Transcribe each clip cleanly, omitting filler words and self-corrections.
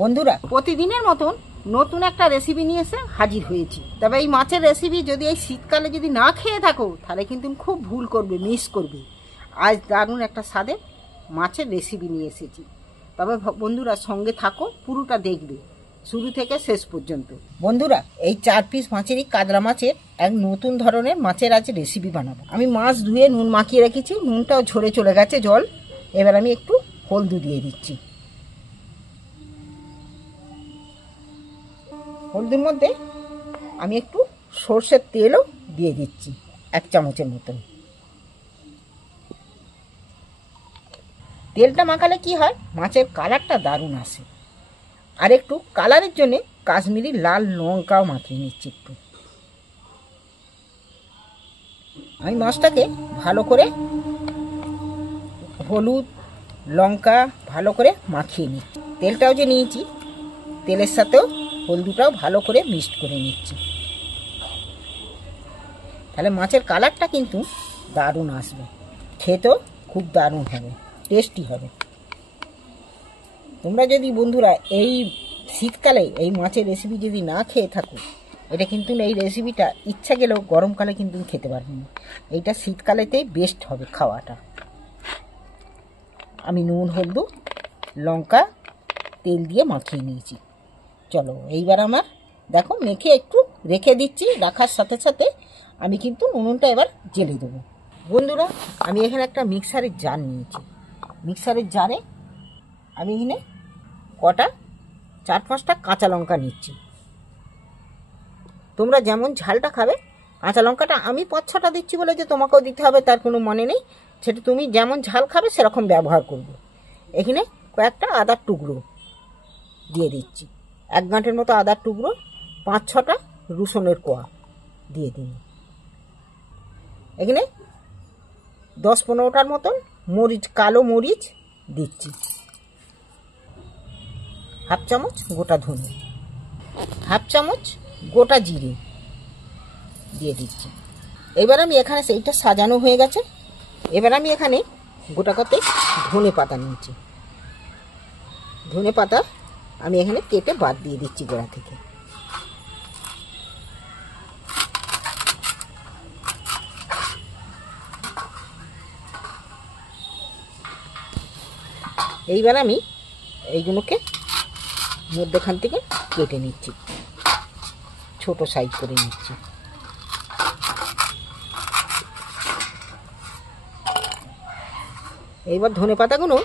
বন্ধুরা, প্রতিদিনের মতন নতুন একটা রেসিপি নিয়ে এসে হাজির হয়েছি। তবে এই মাছের রেসিপি যদি এই শীতকালে যদি না খেয়ে থাকো তাহলে কিন্তু খুব ভুল করবে, মিস করবে। আজ দারুণ একটা স্বাদের মাছের রেসিপি নিয়ে এসেছি। তবে বন্ধুরা সঙ্গে থাকো, পুরোটা দেখবে শুরু থেকে শেষ পর্যন্ত। বন্ধুরা, এই 4 পিস মাছেরই কাতলা মাছের এক নতুন ধরনের মাছের আজ রেসিপি বানাবো। আমি মাছ ধুয়ে নুন মাখিয়ে রেখেছি, নুনটাও ঝরে চলে গেছে জল। এবার আমি একটু হলদু দিয়ে দিচ্ছি। হলদির মধ্যে আমি একটু সর্ষের তেলও দিয়ে দিচ্ছি 1 চামচের মতন। তেলটা মাখালে কি হয়, মাছের কালারটা দারুণ আসে। আর একটু কালারের জন্য কাশ্মীরি লাল লঙ্কাও মাখিয়ে নিচ্ছি একটু। আমি মাছটাকে ভালো করে হলুদ লঙ্কা ভালো করে মাখিয়ে নিচ্ছি। তেলটাও যে নিয়েছি, তেলের সাথেও হলদিটাও ভালো করে মিক্সড করে নিচ্ছি। তাহলে মাছের কালারটা কিন্তু দারুণ আসবে, খেতেও খুব দারুণ হবে, টেস্টি হবে। তোমরা যদি বন্ধুরা এই শীতকালে এই মাছের রেসিপি যদি না খেয়ে থাকো, এটা কিন্তু এই রেসিপিটা ইচ্ছা গেলেও গরমকালে কিন্তু খেতে পারবে না। এইটা শীতকালেতেই বেস্ট হবে খাওয়াটা। আমি নুন হলুদ লঙ্কা তেল দিয়ে মাখিয়ে নিয়েছি। চলো এইবার আমার দেখো মেখে একটু রেখে দিচ্ছি। রাখার সাথে সাথে আমি কিন্তু নুনটা এবার জেলে দেবো। বন্ধুরা, আমি এখানে একটা মিক্সারের জার নিয়েছি। মিক্সারের জারে আমি এখানে কটা 4-5টা কাঁচা লঙ্কা নিচ্ছি। তোমরা যেমন ঝালটা খাবে, কাঁচা লঙ্কাটা আমি 5-6টা দিচ্ছি বলে যে তোমাকেও দিতে হবে তার কোনো মানে নেই। সেটা তুমি যেমন ঝাল খাবে সেরকম ব্যবহার করবে। এখানে কয়েকটা আদার টুকরো দিয়ে দিচ্ছি, 1 গাঁটের মতো আদার টুকরো, 5-6টা রসুনের কোয়া দিয়ে দিন। এখানে 10-15টার মতন মরিচ, কালো মরিচ দিচ্ছি, 1/2 চামচ গোটা ধনে, 1/2 চামচ গোটা জিরে দিয়ে দিচ্ছি। এবার আমি এখানে সেইটা সাজানো হয়ে গেছে। এবার আমি এখানে গোটা কতে ধনে পাতা নিচ্ছি। ধনে পাতা আমি এখানে কেটে বাদ দিয়ে দিচ্ছি গোড়া থেকে। এইবার আমি এইগুলোকে মধ্যখান থেকে কেটে নিচ্ছি, ছোট সাইজ করে নিচ্ছি। এইবার ধনে পাতাগুলো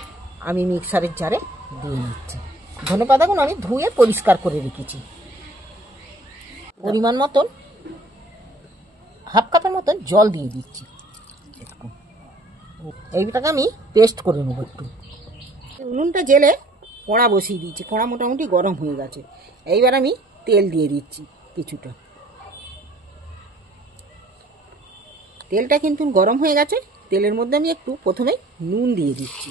আমি মিক্সারের জারে দিয়ে নিচ্ছি। ধনে পাতাগুলো আমি ধুয়ে পরিষ্কার করে রেখেছি। পরিমাণ মতন 1/2 কাপের মতন জল দিয়ে দিচ্ছি। এইটাকে আমি পেস্ট করে নেবো একটু। উনুনটা জেলে কড়া বসিয়ে দিচ্ছি, কড়া মোটামুটি গরম হয়ে গেছে। এইবার আমি তেল দিয়ে দিচ্ছি কিছুটা। তেলটা কিন্তু গরম হয়ে গেছে। তেলের মধ্যে আমি একটু প্রথমে নুন দিয়ে দিচ্ছি।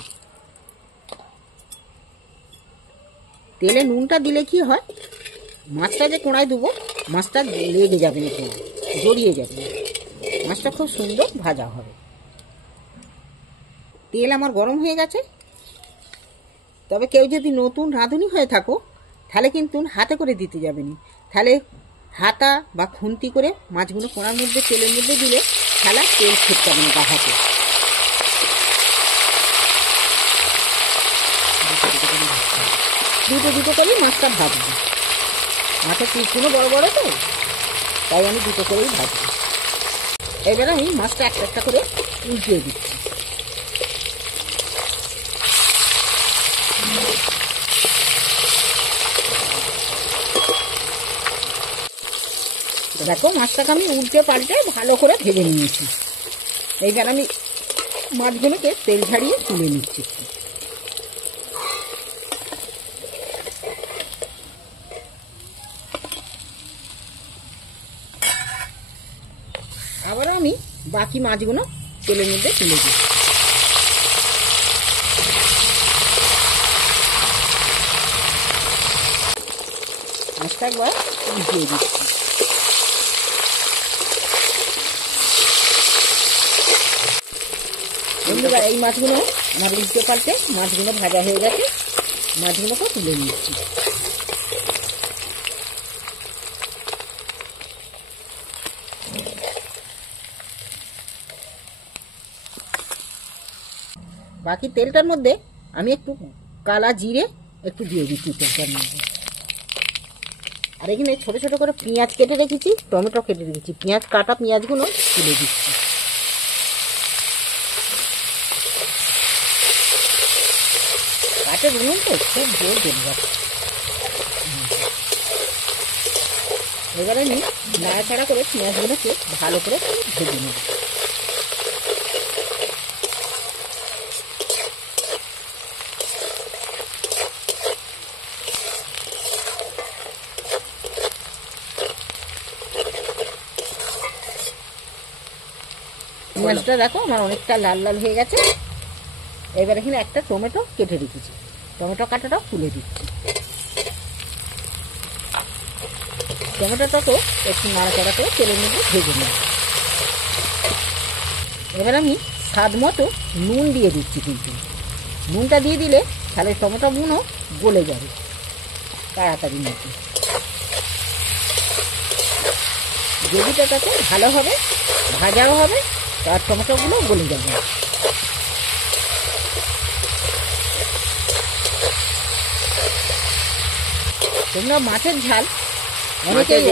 তেলে নুনটা দিলে কি হয়, মাছটা যে কোড়ায় দেবো মাছটা লেগে যাবে না, কোড়া জড়িয়ে যাবে, মাছটা খুব সুন্দর ভাজা হবে। তেল আমার গরম হয়ে গেছে। তবে কেউ যদি নতুন রাঁধুনি হয়ে থাকো তাহলে কিন্তু হাতে করে দিতে যাবে না, তাহলে হাতা বা খুন্তি করে মাছগুলো কোড়ার মধ্যে তেলের মধ্যে দিলে তাহলে তেল ছিটতে হবে না হাতে। দুটো করে মাছটা ভাজবো। মাছের পিসগুলো বড় বড় তো, তাই আমি দুটো করেই ভাজবো। এবার আমি মাছটা একটা করে উল্টিয়ে দিচ্ছি। দেখো মাছটাকে আমি উল্টে পাল্টে ভালো করে ভেজে নিয়েছি। এইবার আমি মাছগুলোকে তেল ঝাড়িয়ে তুলে নিচ্ছি। আবার আমি বাকি মাছগুলো তেলের মধ্যে তুলে দিই। মাছটা একবার উল্টিয়ে দিচ্ছি। বন্ধুরা, এই মাছগুলো আমার উল্টে পাল্টে মাছগুলো ভাজা হয়ে গেছে। মাছগুলোকে তুলে নিচ্ছি। বাকি তেলটার মধ্যে আমি একটু কালা জিরে একটু দিয়ে দিচ্ছি তেলটার মধ্যে। আর এখানে ছোটো ছোটো করে পেঁয়াজ কেটে রেখেছি, টমেটো কেটে রেখেছি, কাটা পেঁয়াজগুলো তুলে দিচ্ছি। কাঠের উনুন তো খুব জোর জ্বলে যাচ্ছে। এবারে আমি নাড়াচাড়া করে পেঁয়াজগুলোকে ভালো করে ভেজে নেব। পেঁয়াজটা দেখো আমার অনেকটা লাল লাল হয়ে গেছে। এবার এখানে একটা টমেটো কেটে রেখেছি, টমেটো কাটাটাও তুলে দিচ্ছি। টমেটোটাকেও একটু নাড়াচাড়া করে তেলের মধ্যে ভেজে নেব। এবার আমি স্বাদ মতো নুন দিয়ে দিচ্ছি, কিন্তু নুনটা দিয়ে দিলে তাহলে টমেটোগুলো গলে যাবে তাড়াতাড়ির মধ্যে। গ্রেভিটাতে ভালো হবে, ভাজাও হবে, আর টমেটোগুলো গলে যাবে। তোমরা মাছের ঝাল অনেকেই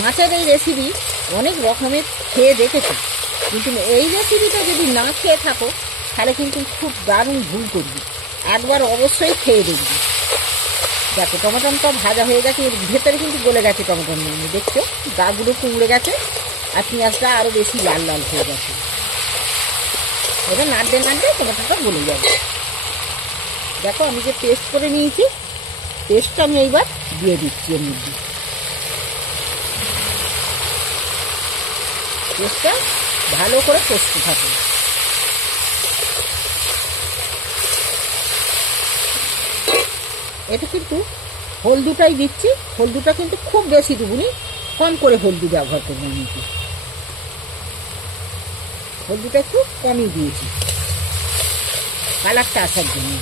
মাছের এই রেসিপি অনেক রকমের খেয়ে দেখেছো, কিন্তু এই রেসিপিটা যদি না খেয়ে থাকো তাহলে কিন্তু খুব দারুণ ভুল করবি। একবার অবশ্যই খেয়ে দেখবি। দেখো টমেটোটা ভাজা হয়ে গেছে, এর ভেতরে কিন্তু গলে গেছে টমেটোর মধ্যে, দেখছো গাগুলো কুমড়ে গেছে আর পেঁয়াজটা আরও বেশি লাল লাল হয়ে গেছে। এবার নাড়তে নাড়তে টমেটোটা গলে যাবে। দেখো আমি যে পেস্ট করে নিয়েছি, পেস্টটা আমি এইবার দিয়ে দিচ্ছি এর মধ্যে। পেস্টটা ভালো করে কষতে থাকে। এটা কিন্তু হলদুটাই দিচ্ছি, হলদুটা কিন্তু খুব বেশি দেবনি, কম করে হলদু ব্যবহার করবো। কিন্তু হলদুটা একটু কমই দিয়েছি কালারটা আসার জন্য।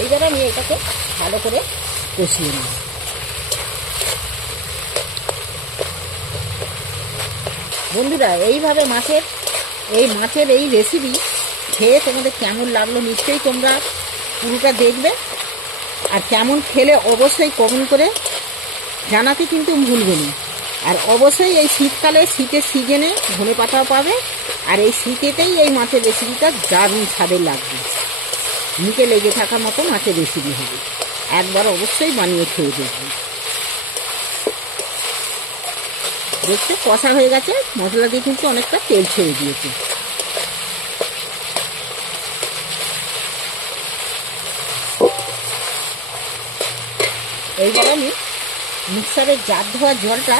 এইবার আমি এটাকে ভালো করে কষিয়ে নিই। বন্ধুরা এইভাবে মাছের এই রেসিপি খেয়ে তোমাদের কেমন লাগলো নিশ্চয়ই তোমরা পুরোটা দেখবে, আর কেমন খেলে অবশ্যই কমেন্ট করে জানাতে কিন্তু ভুলবে না। আর অবশ্যই এই শীতকালে শীতের সিজনে ধনেপাতাও পাবে, আর এই শীতেতেই এই মাছের রেসিপিটা দারুণ স্বাদের লাগবে, মুখে লেগে থাকার মতো মাছের রেসিপি হবে। একবার অবশ্যই বানিয়ে খেয়ে দেখবে। দেখতে কষা হয়ে গেছে, মশলা দিয়ে কিন্তু অনেকটা তেল ছেড়ে দিয়েছে। এইবার আমি মিক্সারের জার ধোয়া জলটা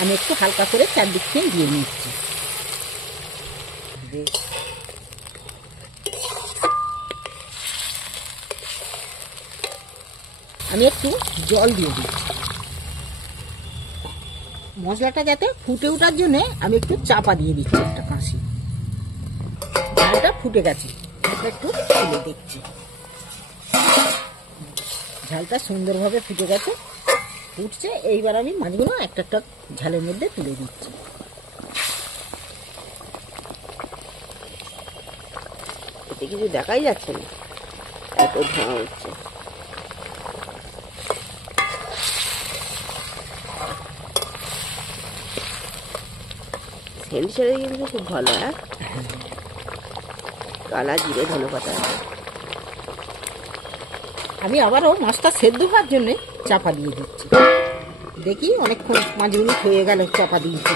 আমি একটু হালকা করে চারদিক থেকে দিয়ে নিচ্ছি। আমি একটু জল দিয়ে দিচ্ছি মশলাটা যাতে ফুটে ওঠার জন্য। আমি একটু চাপা দিয়ে দিচ্ছি একটা কাঁচি। ঝালটা ফুটে গেছে, একটু তুলে দেখছি। ঝালটা সুন্দরভাবে ফুটে গেছে, ফুটছে। এইবার আমি মাছগুলো একটা একটা ঝালের মধ্যে তুলে দিচ্ছি। এতে কিছু দেখাই যাচ্ছে না, এত ধোঁয়া হচ্ছে। সেন্ট ছেড়ে কিন্তু খুব ভালো। কালা জিরে ধনেপাতা। আমি আবারও মাছটা সেদ্ধ হওয়ার জন্য চাপা দিয়ে দিচ্ছি। দেখি অনেকক্ষণ 5 মিনিট হয়ে গেল চাপা দিয়েছি।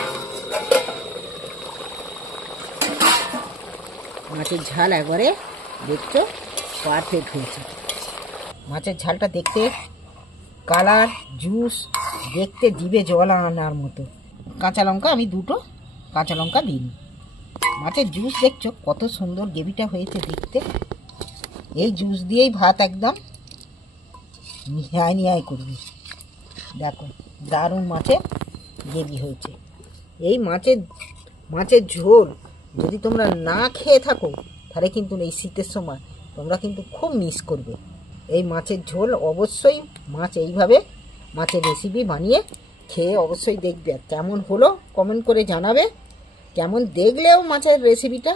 মাছের ঝাল একবারে দেখছো পারফেক্ট হয়েছে। মাছের ঝালটা দেখতে কালার জুস, দেখতে জিভে জল আনার মতো। কাঁচা লঙ্কা আমি 2টো কাঁচা লঙ্কা দিই। মাছের জুস দেখছো কত সুন্দর গ্রেভিটা হয়েছে দেখতে। এই জুস দিয়েই ভাত একদম নিহাই নিহাই করবি। দেখো দারুণ মাছের গ্রেভি হয়েছে। এই মাছের ঝোল যদি তোমরা না খেয়ে থাকো তাহলে কিন্তু এই শীতের সময় তোমরা কিন্তু খুব মিস করবে। এই মাছের ঝোল অবশ্যই এইভাবে মাছের রেসিপি বানিয়ে খেয়ে অবশ্যই দেখবে, আর কেমন হলো কমেন্ট করে জানাবে। কেমন দেখলেও মাছের রেসিপিটা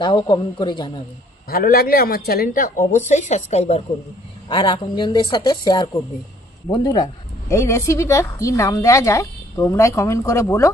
তাও কমেন্ট করে জানাবে। ভালো লাগলে আমার চ্যানেলটা অবশ্যই সাবস্ক্রাইবার করবে আর আপনজনদের সাথে শেয়ার করবে। বন্ধুরা, এই রেসিপিটার কি নাম দেওয়া যায় তোমরাই কমেন্ট করে বলো।